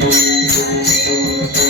Música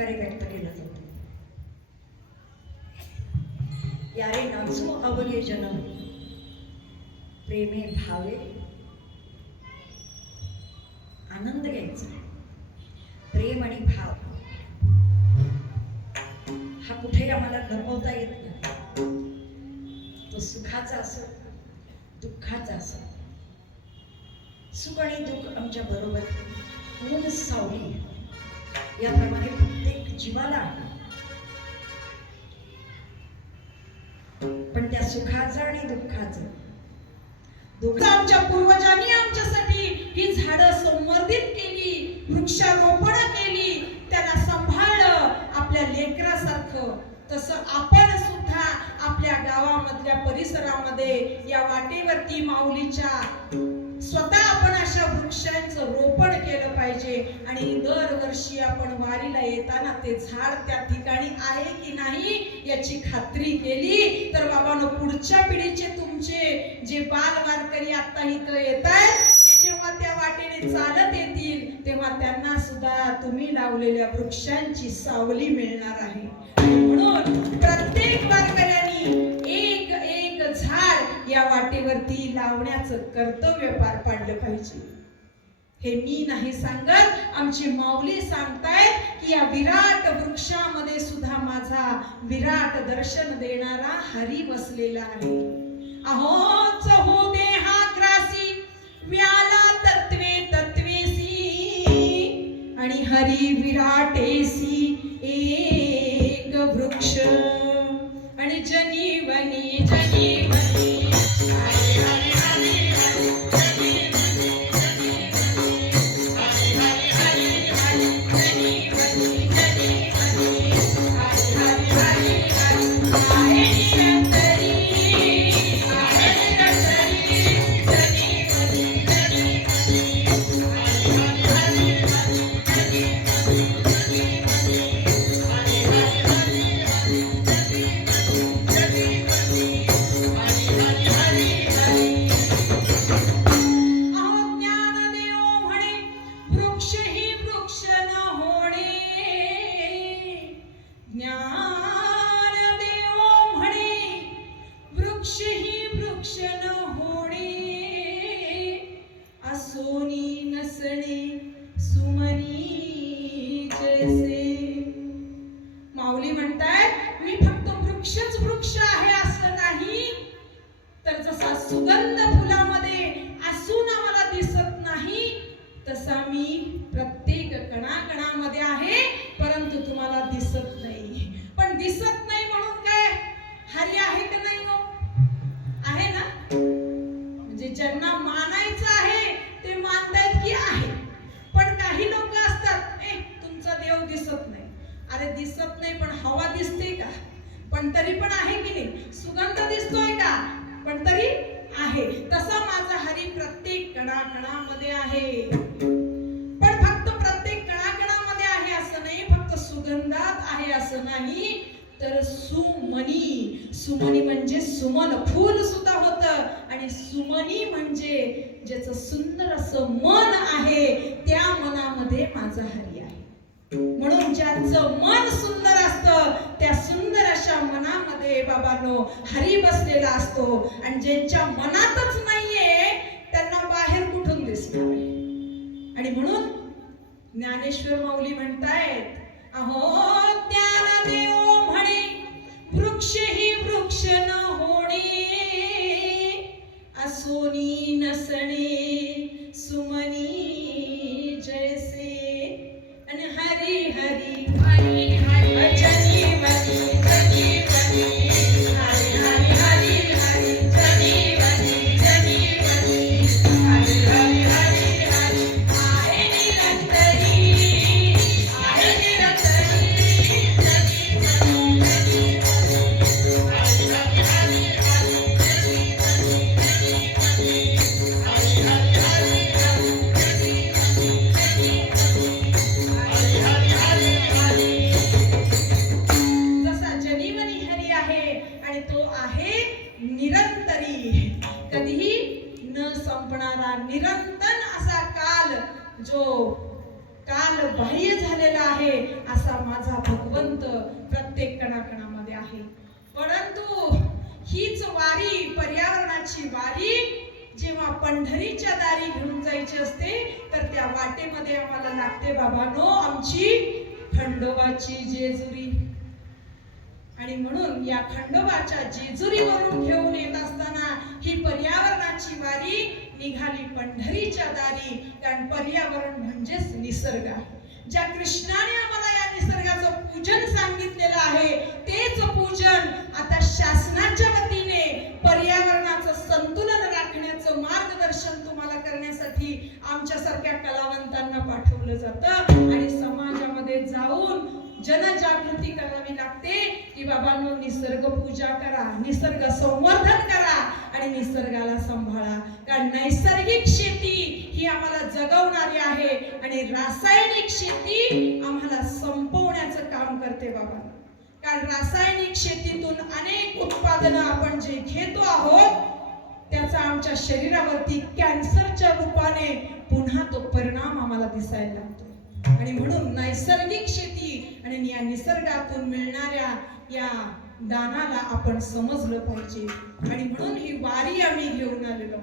प्रकारे व्यक्त केला जातो. यारे नाचो अवघे जनम. प्रेमे भावे. आनंद घ्यायचा. प्रेम आणि भाव. हा कुठे आम्हाला लपवता येत नाही. तो सुखाचा असो दुःखाचा असो. सुख आणि दुःख आमच्या बरोबर. ऊन सावली. याप्रमाणे प्रत्येक जीवाला आहे. पण त्या सुखाचं आणि दुःखाचं आमच्या पूर्वजांनी आमच्यासाठी ही झाडं संवर्धित केली वृक्षारोपण केली त्याला सांभाळलं आपल्या लेकरासारखं तसं आपण सुद्धा आपल्या गावामधल्या परिसरामध्ये या वाटेवरती माऊलीच्या स्वतः आपण अशा वृक्षांचं रोपण केलं पाहिजे आणि दरवर्षी आपण वारीला येताना ते झाड त्या ठिकाणी आहे की नाही याची खात्री केली. तर बाबांनो पुढच्या पिढीचे तुमचे जे बाल वारकरी आता इथं येत आहेत ते जेव्हा त्या वाटेने चालत येतील तेव्हा त्यांना सुद्धा तुम्ही लावलेल्या वृक्षांची सावली मिळणार आहे. म्हणून प्रत्येक वारकऱ्या या वाटेवरती लावण्याचं कर्तव्य पार पाडलं पाहिजे. हे मी नाही सांगत आमची माऊली सांगतायत की या विराट वृक्षामध्ये सुद्धा माझा विराट दर्शन देणारा हरी बसलेला आहे. अहोच हो देहा ग्रासी व्याला तत्वे तत्वेसी आणि हरी विराटेसी एक वृक्ष. सुमनी म्हणजे सुमन. फूल सुद्धा होत. आणि सुमनी म्हणजे ज्याचं सुंदर असं मन आहे त्या मनामध्ये माझा हरी आहे. म्हणून ज्यांचं मन सुंदर असतं त्या सुंदर अशा मनामध्ये बाबांनो हरी बसलेला असतो. आणि ज्यांच्या मनातच नाहीये त्यांना बाहेर कुठून दिसणार आणि म्हणून ज्ञानेश्वर माऊली म्हणतायत अहो ज्ञानदेव म्हणे वृक्ष ही न होणे असोनी नसणे सुमनी पर्यावरणामध्ये आहे. परंतु हीच वारी पर्यावरणाची वारी जेव्हा पंढरीच्या दारी घेऊन जायची असते तर त्या वाटेमध्ये आम्हाला लागते बाबानो आमची खंडोबाची जेजुरी. आणि म्हणून या खंडोबाच्या जेजुरीवरून घेऊन येत असताना ही पर्यावरणाची वारी निघाली पंढरीच्या दारी. कारण पर्यावरण म्हणजेच निसर्ग आहे. ज्या कृष्णाने आम्हाला निसर्गाचं पूजन सांगितलेलं आहे. तेच पूजन आता शासनाच्या वतीने पर्यावरणाचं संतुलन राखण्याचं मार्गदर्शन तुम्हाला करण्यासाठी आमच्यासारख्या कलावंतांना पाठवलं जातं. आणि समाजामध्ये जाऊन जनजागृती करावी लागते. की बाबांनो निसर्ग पूजा करा निसर्ग संवर्धन करा आणि निसर्गाला सांभाळा. कारण नैसर्गिक शेती ही आम्हाला जगवणारी आहे आणि रासायनिक शेती आम्हाला संपवण्याचं काम करते बाबा कारण रासायनिक शेतीतून अनेक उत्पादनं आपण जे घेतो आहोत त्याचा आमच्या शरीरावरती कॅन्सरच्या रूपाने पुन्हा तो परिणाम आम्हाला दिसायला लागतो. आणि म्हणून नैसर्गिक शेती आणि या निसर्गातून मिळणाऱ्या या दानाला आपण समजलं पाहिजे. आणि म्हणून ही वारी आम्ही घेऊन आलेलो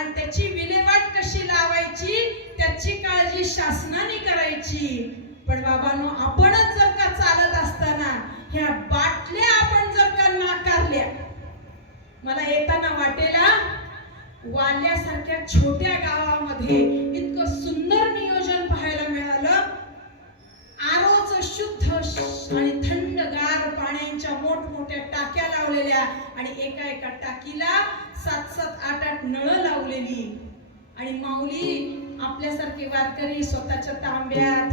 आणि त्याची विल्हेवाट कशी लावायची? त्याची काळजी शासनाने करायची. पण बाबांनो आपणच जर का चालत असताना ह्या बाटल्या आपण जर का नाकारल्या मला येताना वाटेला वाल्यासारख्या छोट्या गावामध्ये इतकं सुंदर नियोजन पाहायला मिळालं. आरोच शुद्ध आणि पाण्याच्या मोठमोठ्या टाक्या लावलेल्या आणि एका एका टाकीला सात सात आठ आठ नळं लावलेली. आणि माऊली आपल्यासारखे वारकरी स्वतःच्या तांब्यात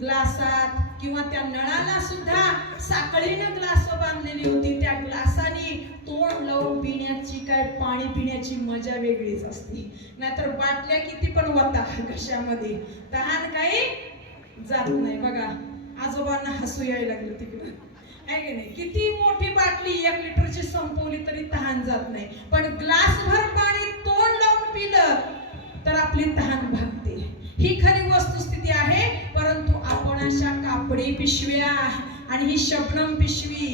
ग्लासात किंवा त्या नळाला सुद्धा साखळीनं ग्लास बांधलेली होती. त्या ग्लासाने तोंड लावून पिण्याची काय पाणी पिण्याची मजा वेगळीच असते. नाहीतर बाटल्या किती पण होता घशामध्ये तहान काही जात नाही. बघा आजोबांना हसू यायला लागलं तिकडं. आहे की नाही? किती मोठी बाटली एक लिटरची संपवली तरी तहान जात नाही. पण ग्लासभर पाणी तोंड लावून पिलं तर आपली तहान भागते. ही खरी वस्तुस्थिती आहे परंतु आपण अशा कापडी पिशव्या आणि ही शबनम पिशवी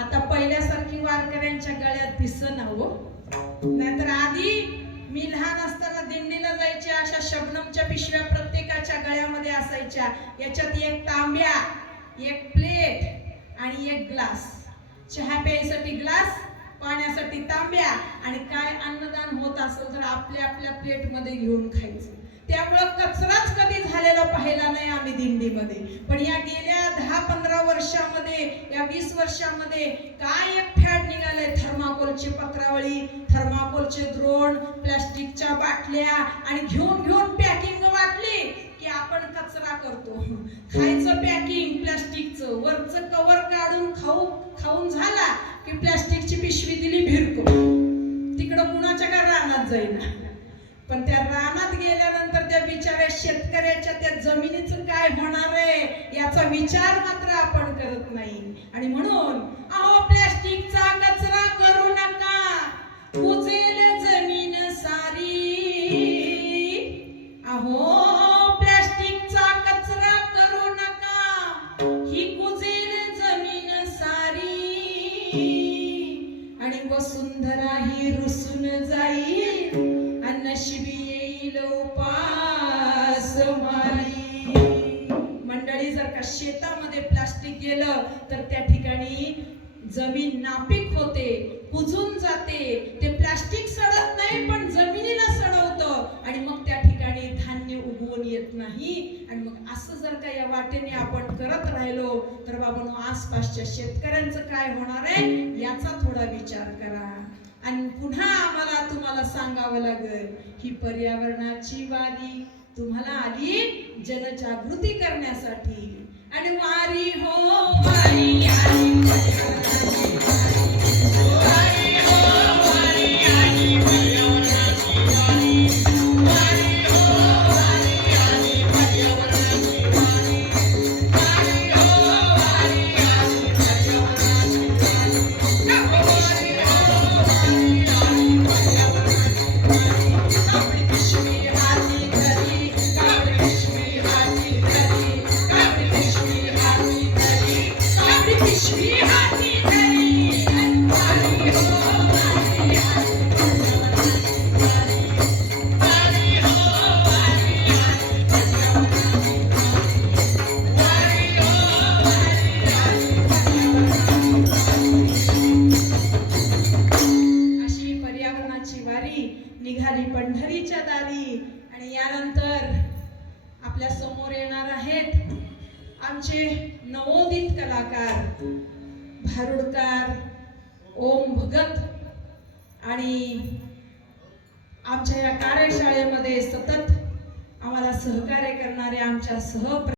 आता पहिल्यासारखी वारकऱ्यांच्या गळ्यात दिसन हो. नाहीतर आधी मी लहान असताना दिंडीला जायचे अशा शबनमच्या पिशव्या प्रत्येकाच्या गळ्यामध्ये असायच्या. याच्यात एक तांब्या एक प्लेट आणि एक ग्लास. चहा प्यायसाठी ग्लास पाण्यासाठी तांब्या आणि काय अन्नदान होत असेल तर आपल्या आपल्या प्लेटमध्ये घेऊन खायचं. त्यामुळं कचराच कधी झालेला पाहिला नाही आम्ही दिंडीमध्ये. पण या गेल्या दहा पंधरा वर्षामध्ये या वीस वर्षामध्ये काय एक फॅड निघालंय थर्माकोलची पत्रावळी थर्माकोलचे द्रोण प्लास्टिकच्या बाटल्या आणि घेऊन घेऊन पॅकिंग वाटली की आपण कचरा करतो. खायचं पॅकिंग प्लास्टिकचं. वरचं कवर काढून खाऊ खाऊन झाला की प्लास्टिकची पिशवी दिली भिरको. तिकडं कुणाच्या का रानात जाईना. पण त्या रानात गेल्यानंतर त्या बिचाऱ्या शेतकऱ्याच्या त्या जमिनीचं काय होणार आहे याचा विचार मात्र आपण करत नाही. आणि म्हणून अहो आमच्या शेतकऱ्यांचं काय होणार आहे याचा थोडा विचार करा आणि पुन्हा आम्हाला तुम्हाला सांगावं लागेल ही पर्यावरणाची वारी तुम्हाला आली जनजागृती करण्यासाठी आणि वारी हो वारी आली वारी.